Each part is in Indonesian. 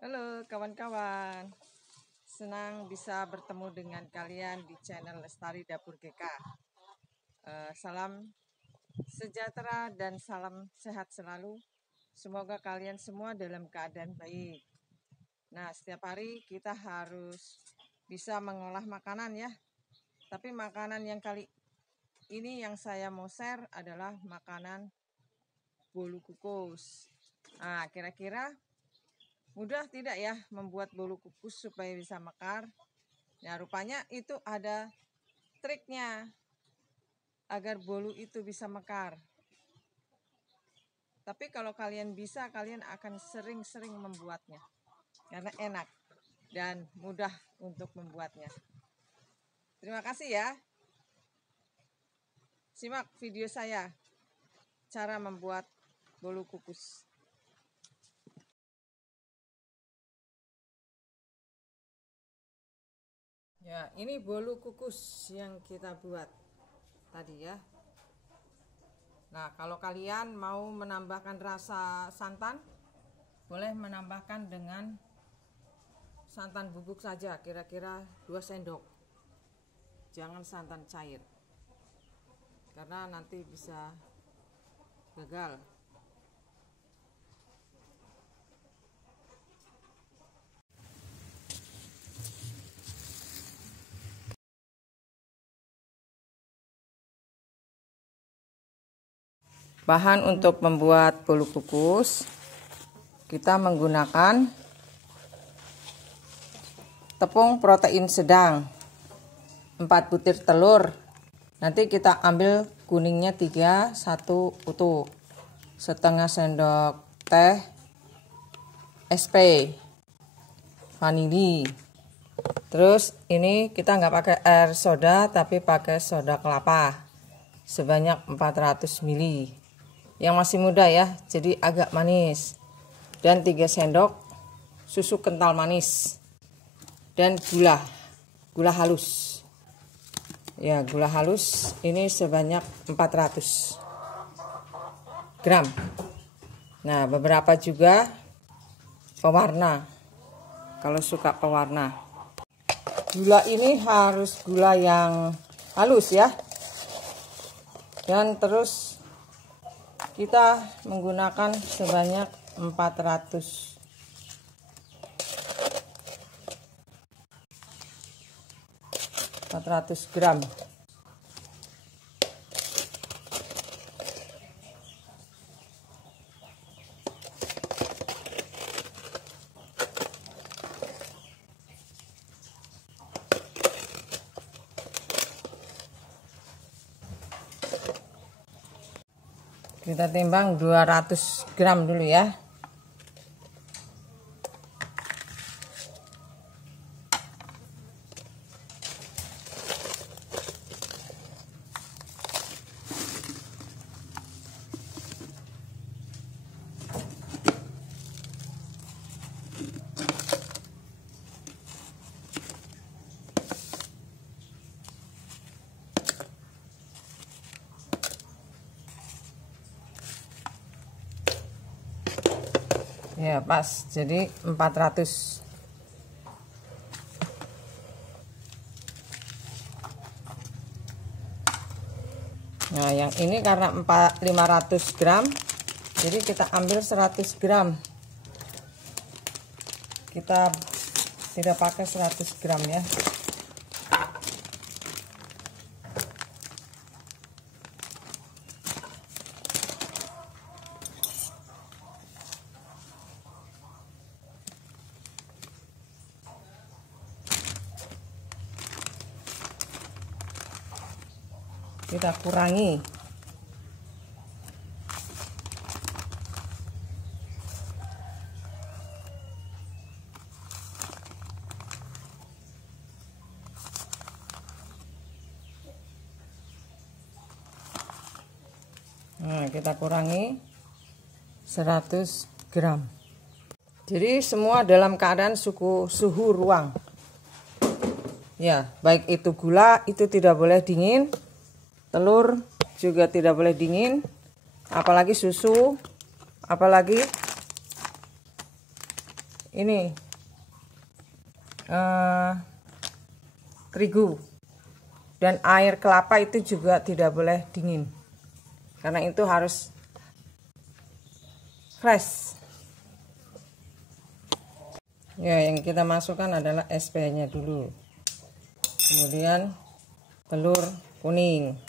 Halo kawan-kawan, senang bisa bertemu dengan kalian di channel Lestari Dapur GK. Salam sejahtera dan salam sehat selalu. Semoga kalian semua dalam keadaan baik. Nah, setiap hari kita harus bisa mengolah makanan ya. Tapi makanan yang kali ini yang saya mau share adalah makanan bolu kukus. Nah, kira-kira mudah tidak ya membuat bolu kukus supaya bisa mekar? Nah, rupanya itu ada triknya agar bolu itu bisa mekar. Tapi kalau kalian bisa, kalian akan sering-sering membuatnya karena enak dan mudah untuk membuatnya. Terima kasih ya. Simak video saya cara membuat bolu kukus. Ya, ini bolu kukus yang kita buat tadi ya. Nah, kalau kalian mau menambahkan rasa santan, boleh menambahkan dengan santan bubuk saja, kira-kira 2 sendok. Jangan santan cair, karena nanti bisa gagal. Bahan untuk membuat bolu kukus, kita menggunakan tepung protein sedang, 4 butir telur. Nanti kita ambil kuningnya 3, 1 utuh, setengah sendok teh SP, vanili. Terus ini kita nggak pakai air soda tapi pakai soda kelapa sebanyak 400 ml. Yang masih muda ya, jadi agak manis. Dan 3 sendok susu kental manis. Dan gula halus. Ya, gula halus ini sebanyak 400 gram. Nah, beberapa juga pewarna. Kalau suka pewarna. Gula ini harus gula yang halus ya. Dan terus kita menggunakan sebanyak 400 gram. Kita timbang 200 gram dulu ya. Ya, pas. Jadi 400. Nah, yang ini karena 500 gram, jadi kita ambil 100 gram. Kita tidak pakai 100 gram ya. Kita kurangi. Nah, kita kurangi 100 gram. Jadi semua dalam keadaan suhu ruang. Ya, baik itu gula itu tidak boleh dingin. Telur juga tidak boleh dingin, apalagi susu, apalagi ini terigu, dan air kelapa itu juga tidak boleh dingin karena itu harus fresh. Ya, yang kita masukkan adalah SP-nya dulu, kemudian telur kuning,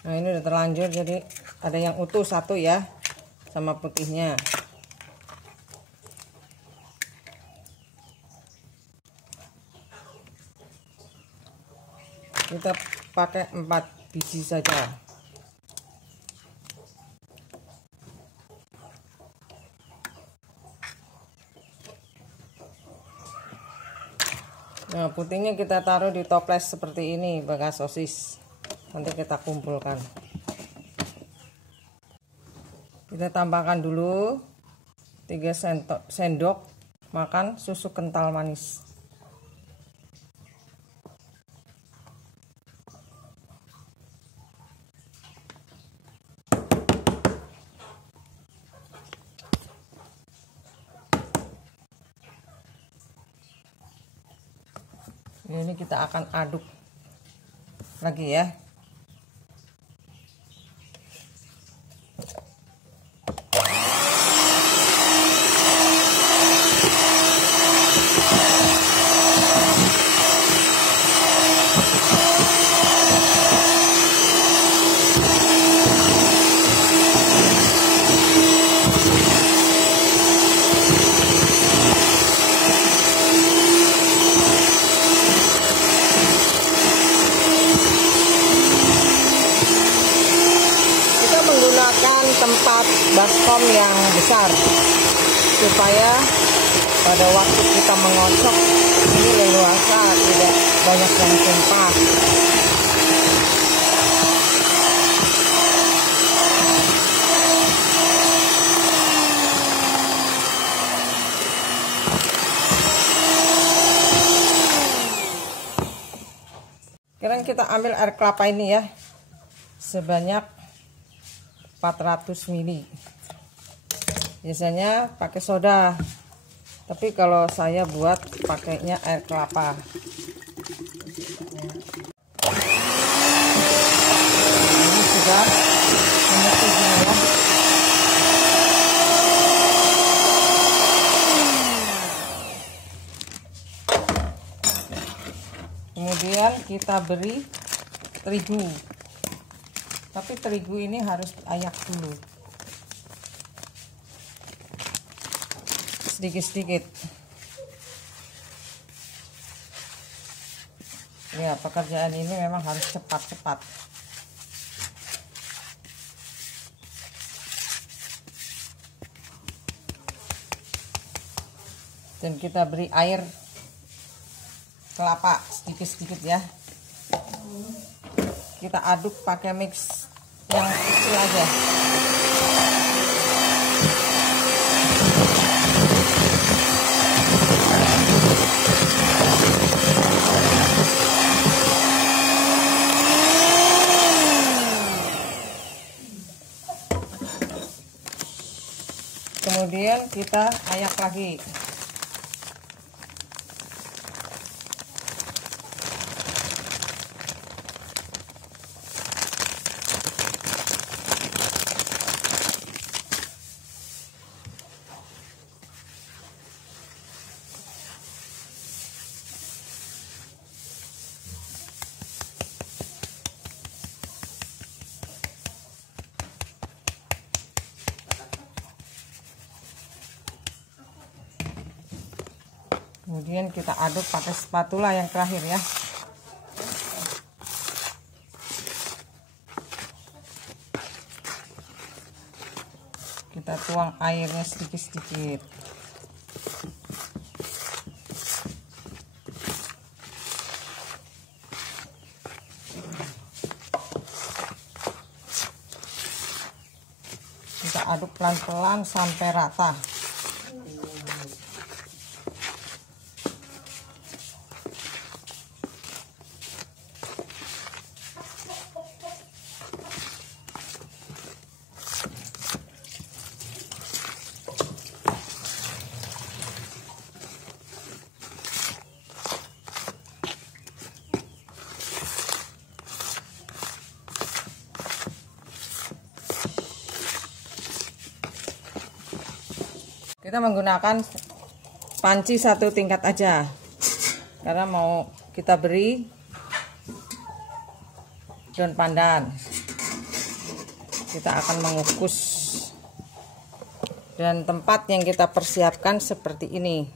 nah ini udah terlanjur, jadi ada yang utuh satu ya, sama putihnya. Kita pakai 4 biji saja. Nah, putihnya kita taruh di toples seperti ini bekas sosis. Nanti kita kumpulkan. Kita tambahkan dulu 3 sendok makan susu kental manis. Ini kita akan aduk lagi ya. Tempat baskom yang besar supaya pada waktu kita mengocok ini leluasa, tidak banyak yang tumpah. Sekarang kita ambil air kelapa ini ya, sebanyak 400 ml. Biasanya pakai soda, tapi kalau saya buat pakainya air kelapa. Ini sudah mendidih ya. Kemudian kita beri terigu. Tapi terigu ini harus ayak dulu, sedikit-sedikit. Ya, pekerjaan ini memang harus cepat-cepat. Dan kita beri air kelapa sedikit-sedikit ya. Kita aduk pakai mix yang kecil aja. Kemudian kita ayak lagi. Kemudian kita aduk pakai spatula yang terakhir ya. Kita tuang airnya sedikit-sedikit. Kita aduk pelan-pelan sampai rata. Kita menggunakan panci 1 tingkat aja karena mau kita beri daun pandan. Kita akan mengukus, dan tempat yang kita persiapkan seperti ini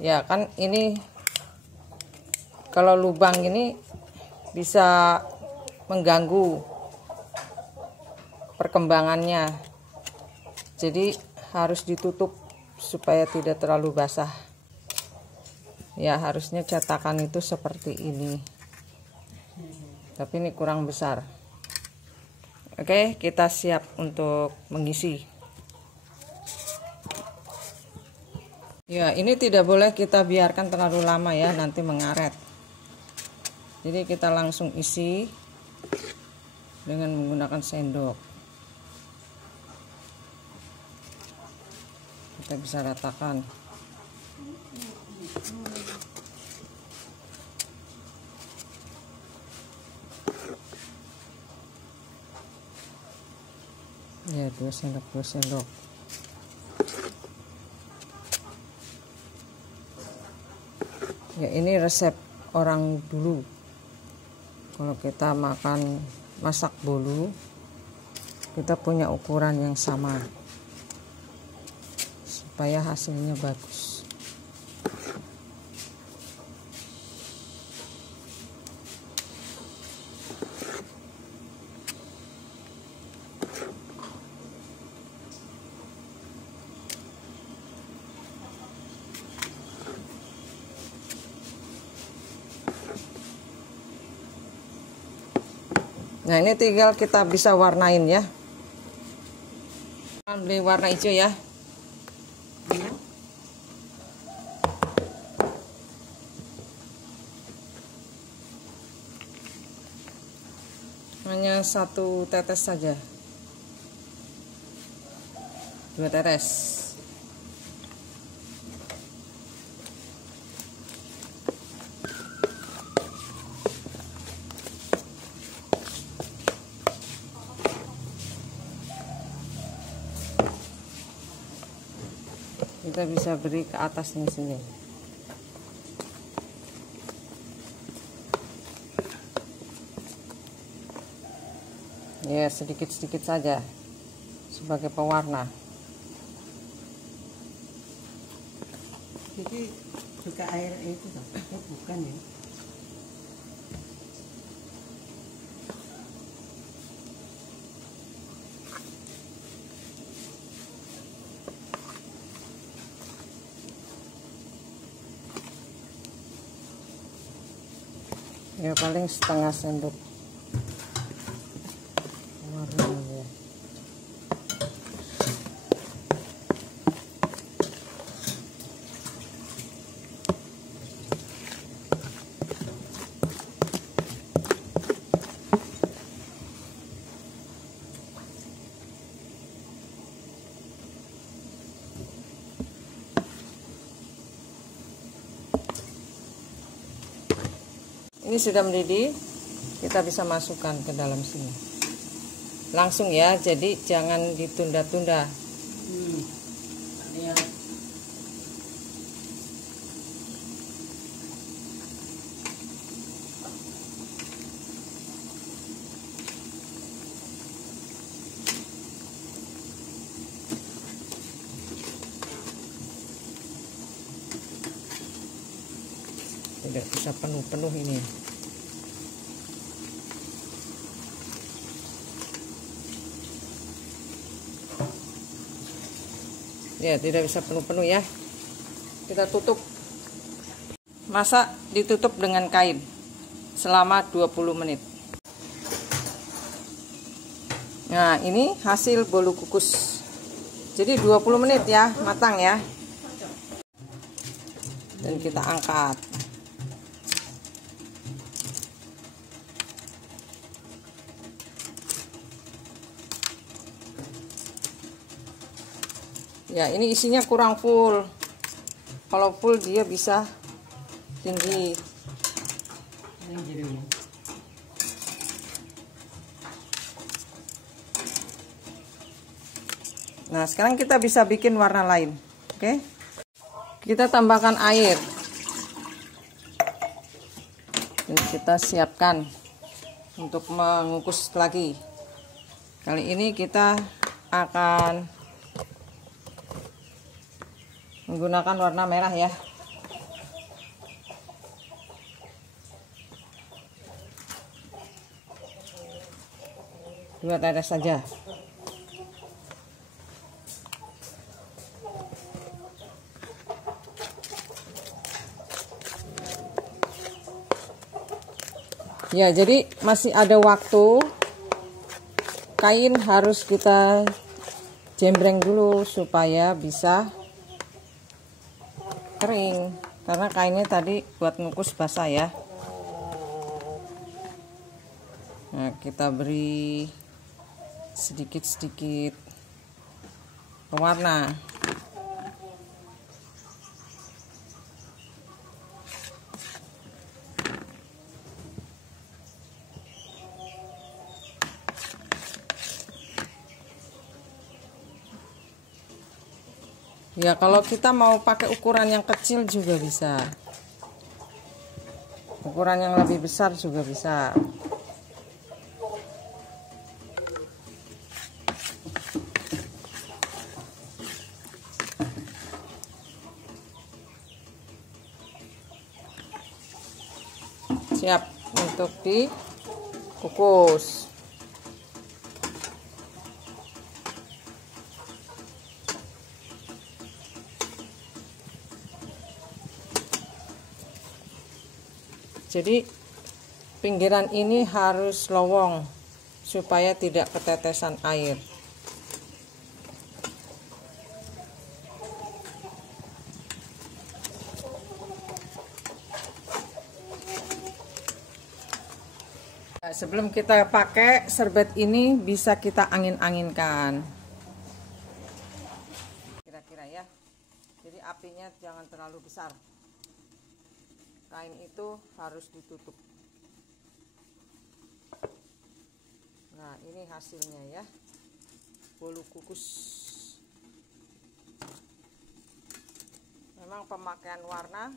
ya kan. Ini kalau lubang ini bisa mengganggu perkembangannya, jadi harus ditutup supaya tidak terlalu basah ya. Harusnya cetakan itu seperti ini, tapi ini kurang besar. Oke, kita siap untuk mengisi ya. Ini tidak boleh kita biarkan terlalu lama ya, nanti mengaret. Jadi kita langsung isi dengan menggunakan sendok. Kita bisa ratakan. Ya, 2 sendok. Ya, ini resep orang dulu. Kalau kita masak bolu, kita punya ukuran yang sama supaya hasilnya bagus. Nah, ini tinggal kita bisa warnain ya. Beli warna hijau ya. Hanya 1 tetes saja, 2 tetes. Kita bisa beri ke atasnya sini. Ya, sedikit-sedikit saja sebagai pewarna. Jadi juga air itu toh? Oh, bukan ya. Ya, paling setengah sendok warnanya. Ini sudah mendidih, kita bisa masukkan ke dalam sini langsung ya, jadi jangan ditunda-tunda. Ya. Tidak bisa penuh-penuh ini. Ya, tidak bisa penuh-penuh ya. Kita tutup. Masak ditutup dengan kain selama 20 menit. Nah, ini hasil bolu kukus. Jadi 20 menit ya, matang ya. Dan kita angkat. Ya, ini isinya kurang full. Kalau full dia bisa tinggi. Nah, sekarang kita bisa bikin warna lain. Oke. Kita tambahkan air. Dan kita siapkan untuk mengukus lagi. Kali ini kita akan menggunakan warna merah ya. Dua tetes saja. Ya, jadi masih ada waktu. Kain harus kita jembreng dulu supaya bisa kering. Karena kainnya tadi buat ngukus basah ya. Nah, kita beri sedikit-sedikit pewarna. Ya, kalau kita mau pakai ukuran yang kecil juga bisa. Ukuran yang lebih besar juga bisa. Siap untuk dikukus. Jadi pinggiran ini harus lowong supaya tidak ketetesan air. Nah, sebelum kita pakai serbet ini bisa kita angin-anginkan. Kira-kira ya. Jadi apinya jangan terlalu besar. Kain itu harus ditutup. Nah, ini hasilnya ya. Bolu kukus. Memang pemakaian warna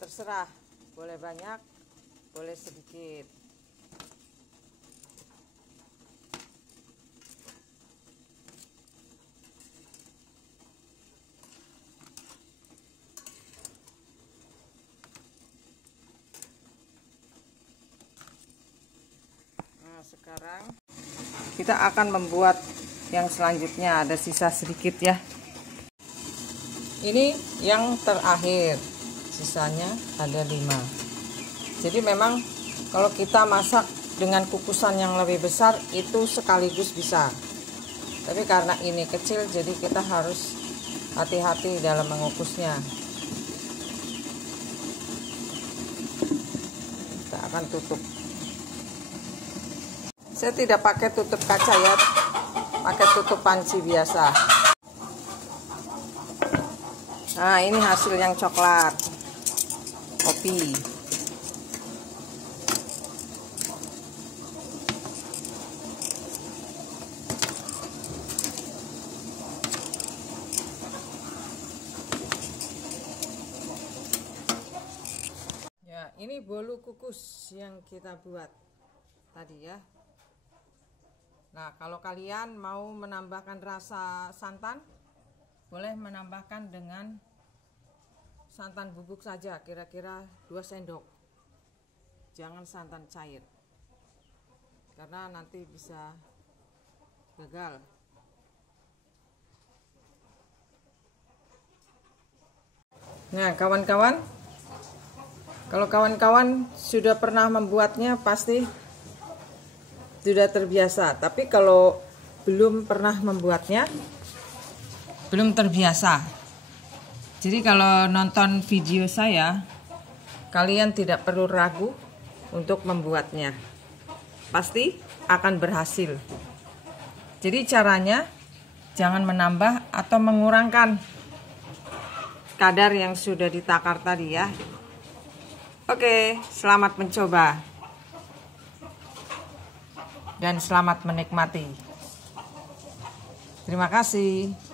terserah. Boleh banyak, boleh sedikit. Sekarang kita akan membuat yang selanjutnya, ada sisa sedikit ya. Ini yang terakhir, sisanya ada 5. Jadi memang kalau kita masak dengan kukusan yang lebih besar itu sekaligus bisa. Tapi karena ini kecil jadi kita harus hati-hati dalam mengukusnya. Kita akan tutup. Saya tidak pakai tutup kaca ya, pakai tutup panci biasa. Nah, ini hasil yang coklat kopi. Ya, ini bolu kukus yang kita buat tadi ya. Nah, kalau kalian mau menambahkan rasa santan, boleh menambahkan dengan santan bubuk saja, kira-kira 2 sendok. Jangan santan cair, karena nanti bisa gagal. Nah, kawan-kawan, kalau kawan-kawan sudah pernah membuatnya, pasti sudah terbiasa. Tapi kalau belum pernah membuatnya, belum terbiasa. Jadi kalau nonton video saya, kalian tidak perlu ragu untuk membuatnya. Pasti akan berhasil. Jadi caranya jangan menambah atau mengurangkan kadar yang sudah ditakar tadi ya. Oke, selamat mencoba. Dan selamat menikmati. Terima kasih.